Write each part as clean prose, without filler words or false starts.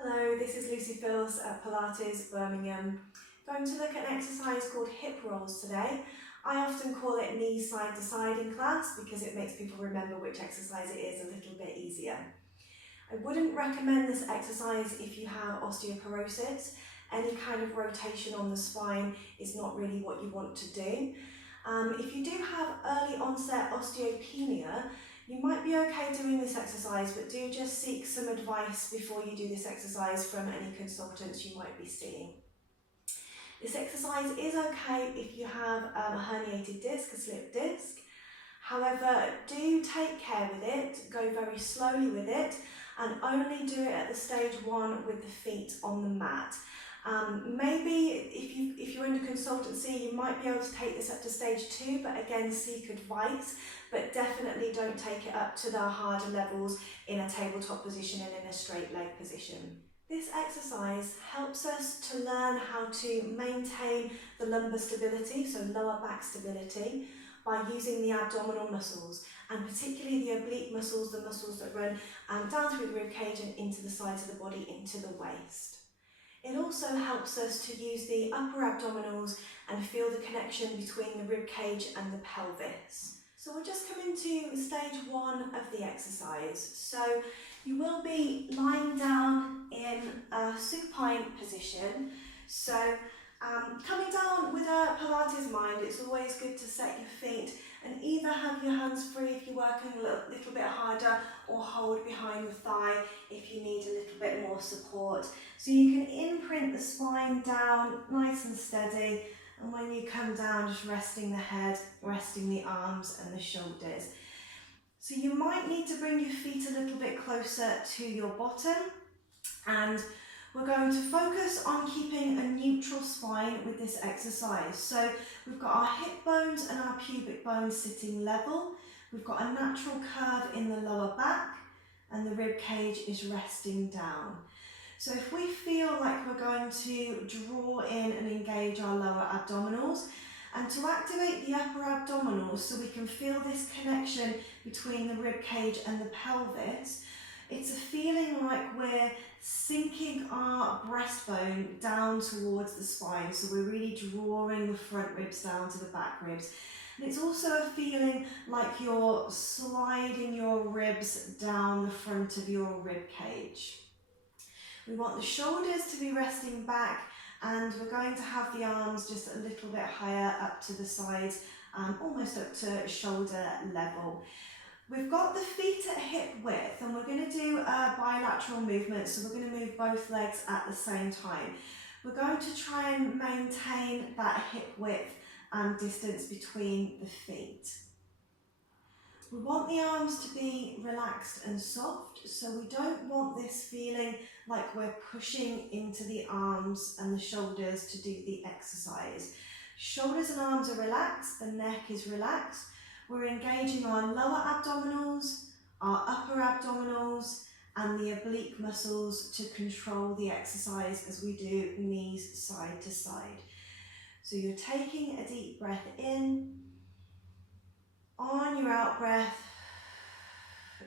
Hello, this is Lucy Filce at Pilates Birmingham. Going to look at an exercise called hip rolls today. I often call it knees side to side in class because it makes people remember which exercise it is a little bit easier. I wouldn't recommend this exercise if you have osteoporosis. Any kind of rotation on the spine is not really what you want to do. If you do have early onset osteopenia, you might be okay doing this exercise, but do just seek some advice before you do this exercise from any consultants you might be seeing. This exercise is okay if you have a herniated disc, a slipped disc. However, do take care with it, go very slowly with it, and only do it at the stage 1 with the feet on the mat. Maybe if you're in a consultancy, you might be able to take this up to stage 2, but again, seek advice, but definitely don't take it up to the harder levels in a tabletop position and in a straight leg position. This exercise helps us to learn how to maintain the lumbar stability, so lower back stability, by using the abdominal muscles, and particularly the oblique muscles, the muscles that run down through the ribcage and into the sides of the body, into the waist. It also helps us to use the upper abdominals and feel the connection between the ribcage and the pelvis. So we'll just come into stage 1 of the exercise. So you will be lying down in a supine position. So coming down with a Pilates mind, it's always good to set your feet and either have your hands free if you're working a little bit harder, or hold behind the thigh if you need a little bit more support. So you can imprint the spine down nice and steady, and when you come down, just resting the head, resting the arms and the shoulders. So you might need to bring your feet a little bit closer to your bottom, and we're going to focus on keeping a neutral spine with this exercise. So we've got our hip bones and our pubic bones sitting level. We've got a natural curve in the lower back, and the rib cage is resting down. So if we feel like we're going to draw in and engage our lower abdominals, and to activate the upper abdominals so we can feel this connection between the rib cage and the pelvis, it's a feeling like we're sinking our breastbone down towards the spine. So we're really drawing the front ribs down to the back ribs. And it's also a feeling like you're sliding your ribs down the front of your rib cage. We want the shoulders to be resting back, and we're going to have the arms just a little bit higher up to the sides, almost up to shoulder level. We've got the feet at hip width, and we're going to do a bilateral movement, so we're going to move both legs at the same time. We're going to try and maintain that hip width and distance between the feet. We want the arms to be relaxed and soft, so we don't want this feeling like we're pushing into the arms and the shoulders to do the exercise. Shoulders and arms are relaxed, the neck is relaxed. We're engaging our lower abdominals, our upper abdominals, and the oblique muscles to control the exercise as we do knees side to side. So you're taking a deep breath in. On your out breath,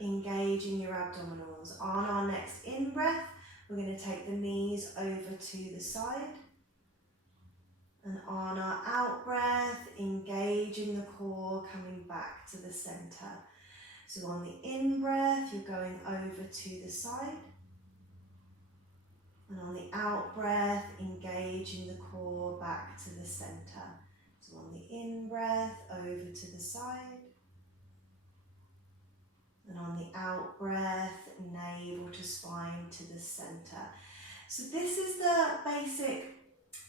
engaging your abdominals. On our next in breath, we're going to take the knees over to the side. And on our out breath, engaging the core, coming back to the center. So on the in breath, you're going over to the side. And on the out breath, engaging the core back to the center. So on the in breath, over to the side. And on the out breath, navel to spine to the center. So this is the basic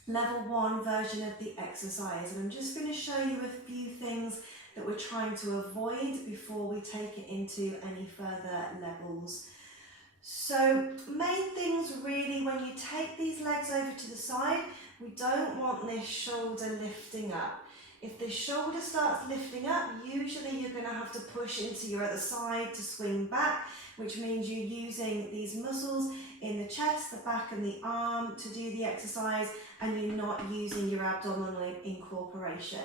level 1 version of the exercise, and I'm just going to show you a few things that we're trying to avoid before we take it into any further levels. So main things really, when you take these legs over to the side, we don't want this shoulder lifting up. If the shoulder starts lifting up, usually you're going to have to push into your other side to swing back, which means you're using these muscles in the chest, the back and the arm to do the exercise, and you're not using your abdominal incorporation.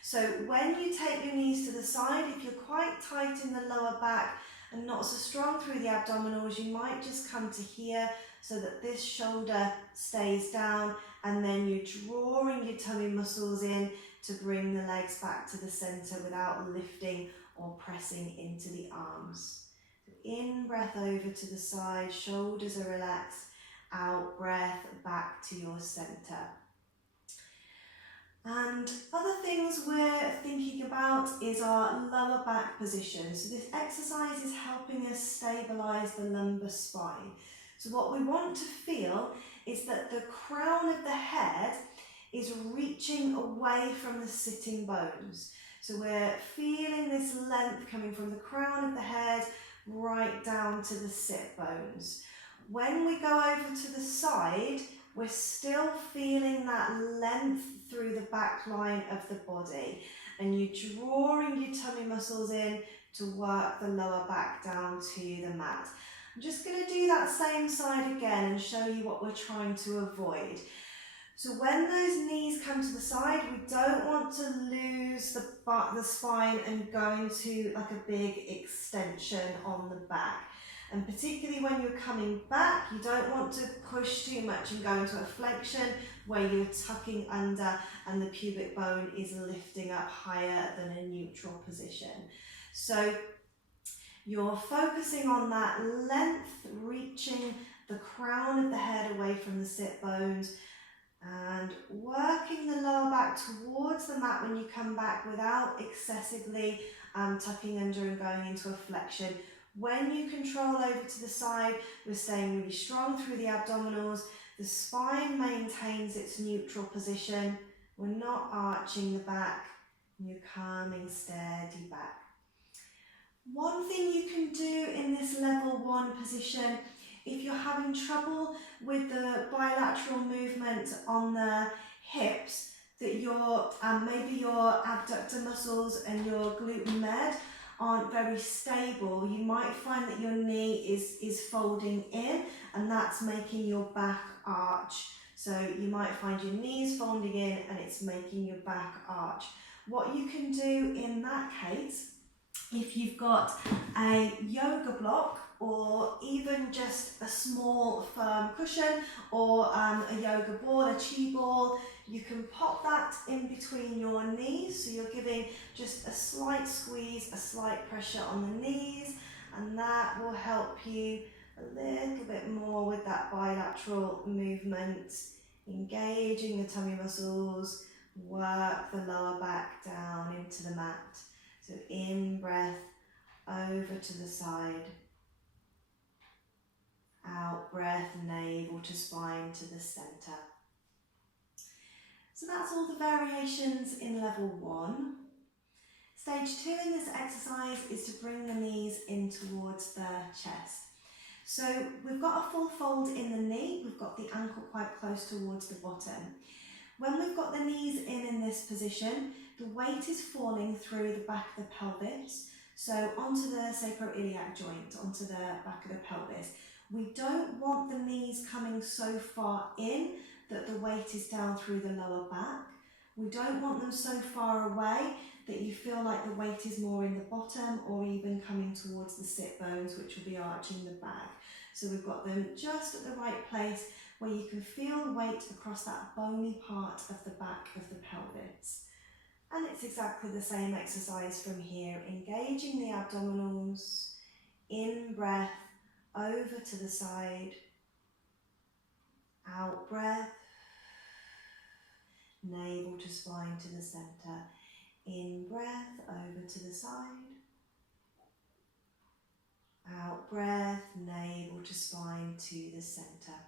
So when you take your knees to the side, if you're quite tight in the lower back and not so strong through the abdominals, you might just come to here so that this shoulder stays down, and then you're drawing your tummy muscles in to bring the legs back to the center without lifting or pressing into the arms. In breath over to the side, shoulders are relaxed, out breath back to your center. And other things we're thinking about is our lower back position. So this exercise is helping us stabilize the lumbar spine. So what we want to feel is that the crown of the head is reaching away from the sitting bones. So we're feeling this length coming from the crown of the head right down to the sit bones. When we go over to the side, we're still feeling that length through the back line of the body, and you're drawing your tummy muscles in to work the lower back down to the mat. I'm just going to do that same side again and show you what we're trying to avoid. So when those knees come to the side, we don't want to lose the spine and go into like a big extension on the back. And particularly when you're coming back, you don't want to push too much and go into a flexion where you're tucking under and the pubic bone is lifting up higher than a neutral position. So you're focusing on that length, reaching the crown of the head away from the sit bones, and working the lower back towards the mat when you come back without excessively tucking under and going into a flexion. When you control over to the side, we're staying really strong through the abdominals. The spine maintains its neutral position. We're not arching the back. You're coming steady back. One thing you can do in this level 1 position, if you're having trouble with the bilateral movement on the hips, that maybe your abductor muscles and your glute med aren't very stable, you might find that your knee is folding in, and that's making your back arch. So you might find your knees folding in and it's making your back arch. What you can do in that case, if you've got a yoga block or even just a small firm cushion or a yoga ball, a chi ball, you can pop that in between your knees, so you're giving just a slight squeeze, a slight pressure on the knees, and that will help you a little bit more with that bilateral movement, engaging the tummy muscles, work the lower back down into the mat. So in breath, over to the side, out breath, navel to spine to the center. So that's all the variations in level 1. Stage 2 in this exercise is to bring the knees in towards the chest. So we've got a full fold in the knee, we've got the ankle quite close towards the bottom. When we've got the knees in this position, the weight is falling through the back of the pelvis, so onto the sacroiliac joint, onto the back of the pelvis. We don't want the knees coming so far in that the weight is down through the lower back. We don't want them so far away that you feel like the weight is more in the bottom or even coming towards the sit bones, which will be arching the back. So we've got them just at the right place where you can feel the weight across that bony part of the back of the pelvis. And it's exactly the same exercise from here, engaging the abdominals, in breath, over to the side, out breath, navel to spine to the center, in breath, over to the side, out breath, navel to spine to the center.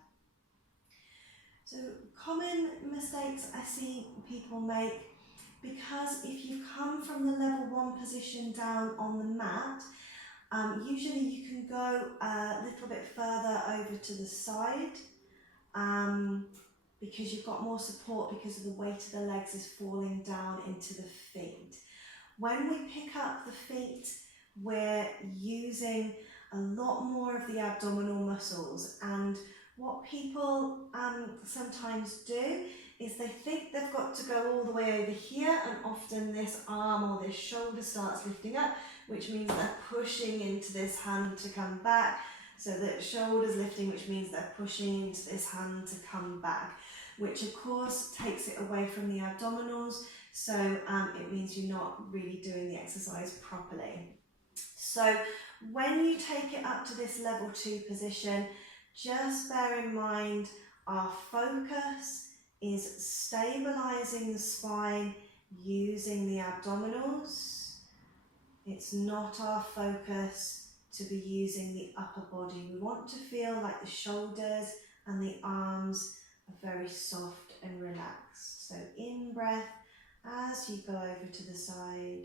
So common mistakes I see people make, because if you come from the level 1 position down on the mat, usually you can go a little bit further over to the side because you've got more support because of the weight of the legs is falling down into the feet. When we pick up the feet, we're using a lot more of the abdominal muscles, and what people sometimes do is they think they've got to go all the way over here, and often this arm or this shoulder starts lifting up, which means they're pushing into this hand to come back. So the shoulders lifting, which means they're pushing into this hand to come back, which of course takes it away from the abdominals. So it means you're not really doing the exercise properly. So when you take it up to this level 2 position, just bear in mind our focus is stabilising the spine using the abdominals. It's not our focus to be using the upper body. We want to feel like the shoulders and the arms are very soft and relaxed. So in breath as you go over to the side.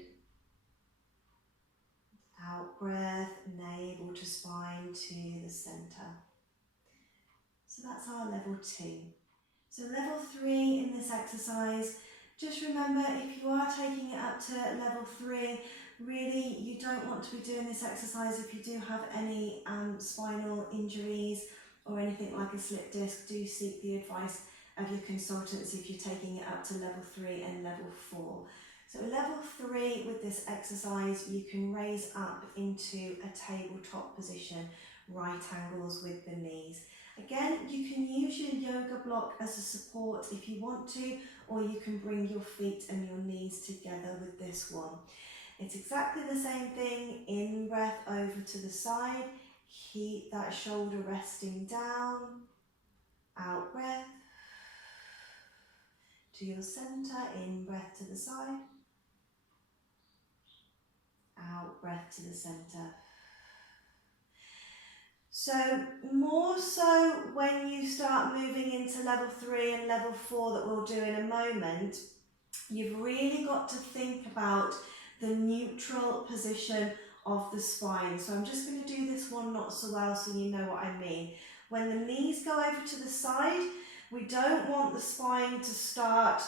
Out breath, navel to spine to the centre. So that's our level 2. So level 3 in this exercise, just remember if you are taking it up to level 3, really you don't want to be doing this exercise if you do have any spinal injuries or anything like a slip disc. Do seek the advice of your consultants if you're taking it up to level 3 and level 4. So level 3 with this exercise, you can raise up into a tabletop position, right angles with the knees. Again, you can use your yoga block as a support if you want to, or you can bring your feet and your knees together with this one. It's exactly the same thing. In breath over to the side, keep that shoulder resting down. Out breath to your centre, in breath to the side. Out breath to the centre. So more so when you start moving into level 3 and level 4 that we'll do in a moment, you've really got to think about the neutral position of the spine. So I'm just going to do this one not so well so you know what I mean. When the knees go over to the side, we don't want the spine to start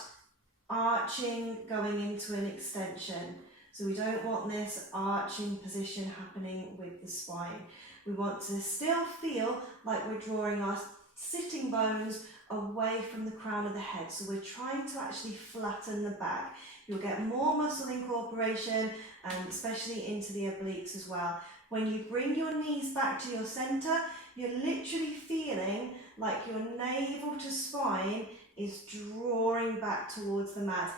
arching, going into an extension. So we don't want this arching position happening with the spine. We want to still feel like we're drawing our sitting bones away from the crown of the head. So we're trying to actually flatten the back. You'll get more muscle incorporation, and especially into the obliques as well. When you bring your knees back to your centre, you're literally feeling like your navel to spine is drawing back towards the mat.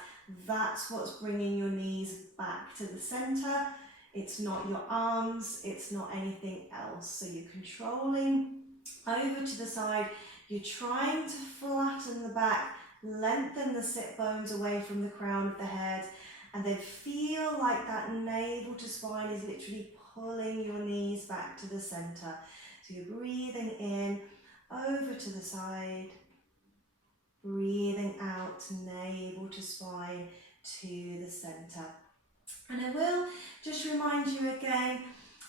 That's what's bringing your knees back to the centre. It's not your arms, it's not anything else. So you're controlling over to the side, you're trying to flatten the back, lengthen the sit bones away from the crown of the head, and then feel like that navel to spine is literally pulling your knees back to the centre. So you're breathing in, over to the side, breathing out, navel to spine to the centre. And I will just remind you again,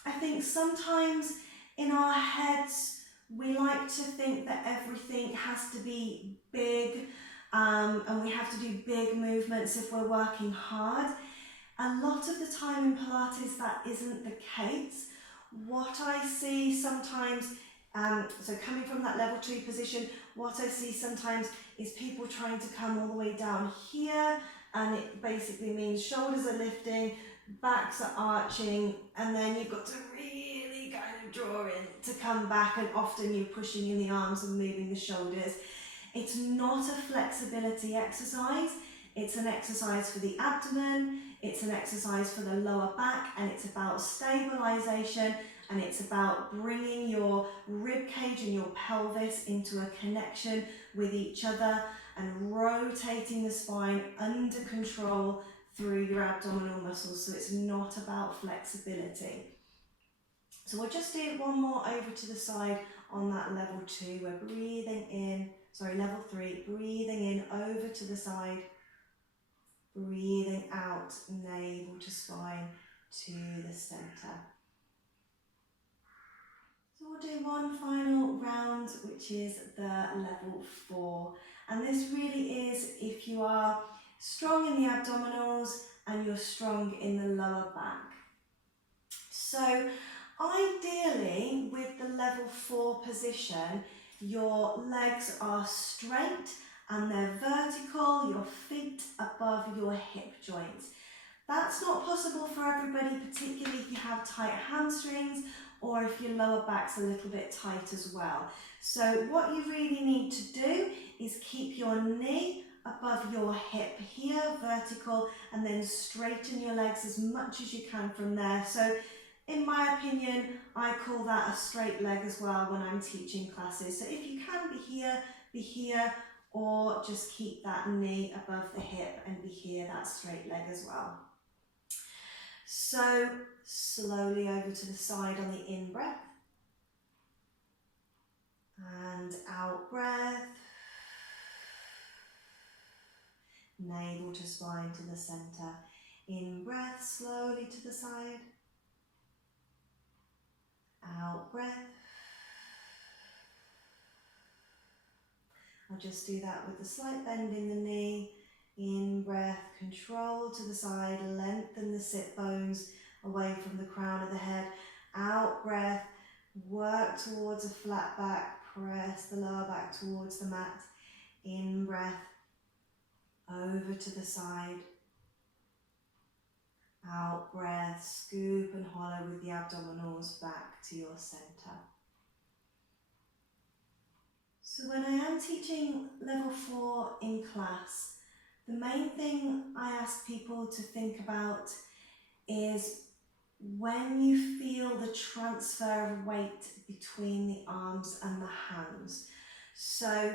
I think sometimes in our heads we like to think that everything has to be big and we have to do big movements if we're working hard. A lot of the time in Pilates that isn't the case. What I see sometimes, so coming from that level 2 position, what I see sometimes is people trying to come all the way down here, and it basically means shoulders are lifting, backs are arching, and then you've got to really kind of draw in to come back, and often you're pushing in the arms and moving the shoulders. It's not a flexibility exercise, it's an exercise for the abdomen, it's an exercise for the lower back, and it's about stabilisation, and it's about bringing your ribcage and your pelvis into a connection with each other and rotating the spine under control through your abdominal muscles. So it's not about flexibility. So we'll just do one more over to the side on that level 2. We're breathing in, level 3, breathing in over to the side, breathing out, navel to spine to the centre. So we'll do one final round, which is the level 4. And this really is if you are strong in the abdominals and you're strong in the lower back. So ideally, with the level 4 position, your legs are straight and they're vertical, your feet above your hip joints. That's not possible for everybody, particularly if you have tight hamstrings or if your lower back's a little bit tight as well. So what you really need to do is keep your knee above your hip here, vertical, and then straighten your legs as much as you can from there. So in my opinion, I call that a straight leg as well when I'm teaching classes. So if you can be here, or just keep that knee above the hip and be here, that straight leg as well. So slowly over to the side on the in breath and out breath. Navel to spine to the center. In breath, slowly to the side. Out breath. I'll just do that with a slight bend in the knee. In breath, control to the side, lengthen the sit bones away from the crown of the head. Out breath, work towards a flat back, press the lower back towards the mat. In breath, over to the side. Out breath, scoop and hollow with the abdominals back to your center. So when I am teaching level 4 in class, the main thing I ask people to think about is when you feel the transfer of weight between the arms and the hands. So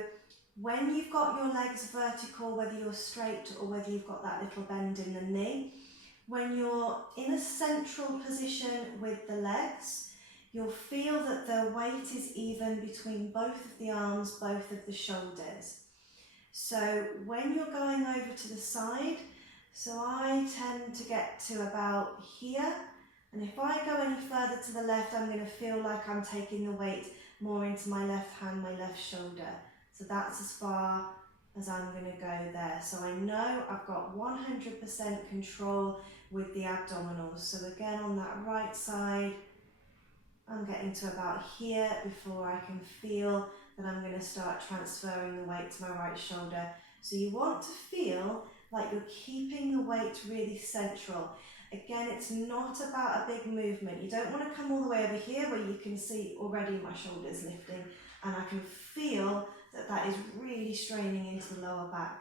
when you've got your legs vertical, whether you're straight or whether you've got that little bend in the knee, when you're in a central position with the legs, you'll feel that the weight is even between both of the arms, both of the shoulders. So when you're going over to the side, so I tend to get to about here, and if I go any further to the left, I'm going to feel like I'm taking the weight more into my left hand, my left shoulder. So that's as far as I'm going to go there. So I know I've got 100% control with the abdominals. So again, on that right side, I'm getting to about here before I can feel that I'm going to start transferring the weight to my right shoulder. So you want to feel like you're keeping the weight really central. Again, it's not about a big movement. You don't want to come all the way over here where you can see already my shoulders lifting and I can feel that that is really straining into the lower back.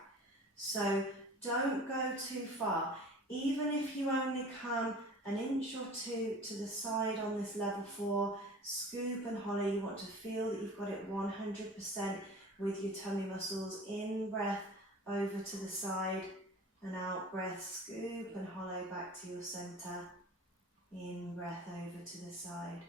So don't go too far. Even if you only come an inch or two to the side on this level 4, scoop and hollow, you want to feel that you've got it 100% with your tummy muscles. In breath, over to the side, and out breath, scoop and hollow back to your center. In breath, over to the side.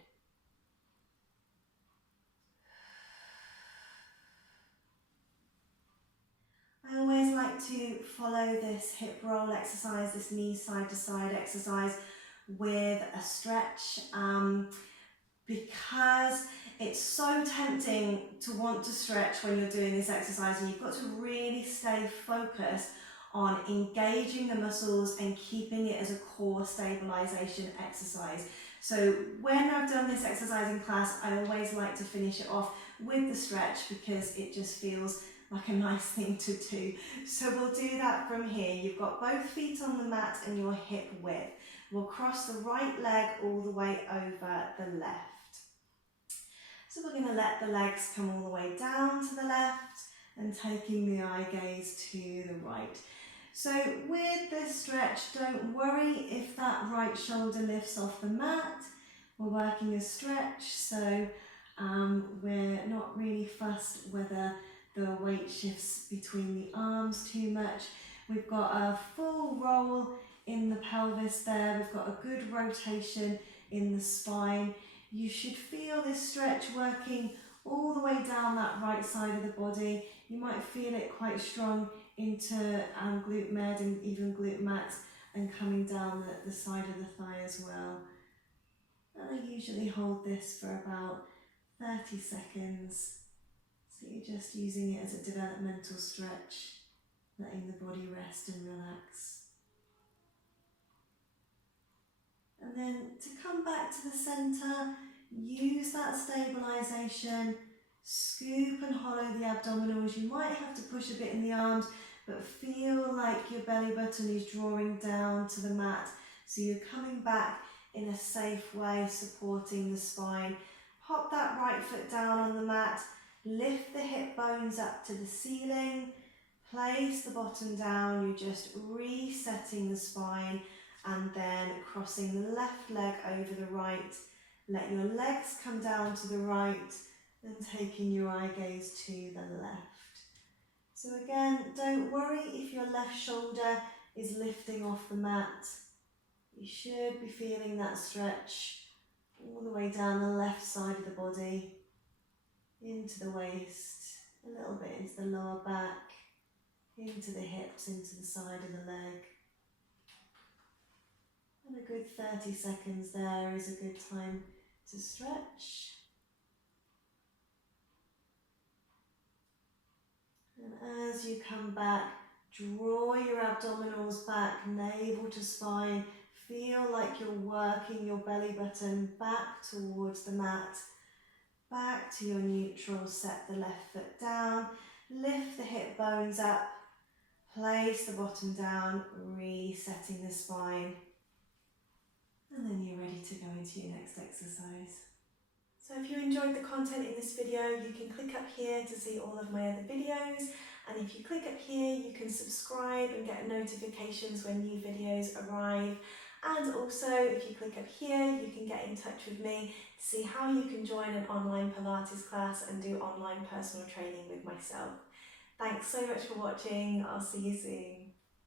I always like to follow this hip roll exercise, this knee side to side exercise with a stretch because it's so tempting to want to stretch when you're doing this exercise, and you've got to really stay focused on engaging the muscles and keeping it as a core stabilisation exercise. So when I've done this exercise in class, I always like to finish it off with the stretch because it just feels like a nice thing to do. So we'll do that from here. You've got both feet on the mat and your hip width. We'll cross the right leg all the way over the left. So we're going to let the legs come all the way down to the left and taking the eye gaze to the right. So with this stretch, don't worry if that right shoulder lifts off the mat. We're working a stretch, so we're not really fussed whether the weight shifts between the arms too much. We've got a full roll in the pelvis there. We've got a good rotation in the spine. You should feel this stretch working all the way down that right side of the body. You might feel it quite strong into glute med and even glute max, and coming down the side of the thigh as well. And I usually hold this for about 30 seconds. So you're just using it as a developmental stretch, letting the body rest and relax. And then to come back to the centre, use that stabilisation, scoop and hollow the abdominals. You might have to push a bit in the arms, but feel like your belly button is drawing down to the mat. So you're coming back in a safe way, supporting the spine. Pop that right foot down on the mat, lift the hip bones up to the ceiling, place the bottom down, you're just resetting the spine and then crossing the left leg over the right. Let your legs come down to the right and taking your eye gaze to the left. So again, don't worry if your left shoulder is lifting off the mat. You should be feeling that stretch all the way down the left side of the body, into the waist, a little bit into the lower back, into the hips, into the side of the leg. And a good 30 seconds there is a good time to stretch. And as you come back, draw your abdominals back, navel to spine. Feel like you're working your belly button back towards the mat. Back to your neutral, set the left foot down, lift the hip bones up, place the bottom down, resetting the spine. And then you're ready to go into your next exercise. So if you enjoyed the content in this video, you can click up here to see all of my other videos. And if you click up here, you can subscribe and get notifications when new videos arrive. And also, if you click up here, you can get in touch with me to see how you can join an online Pilates class and do online personal training with myself. Thanks so much for watching. I'll see you soon.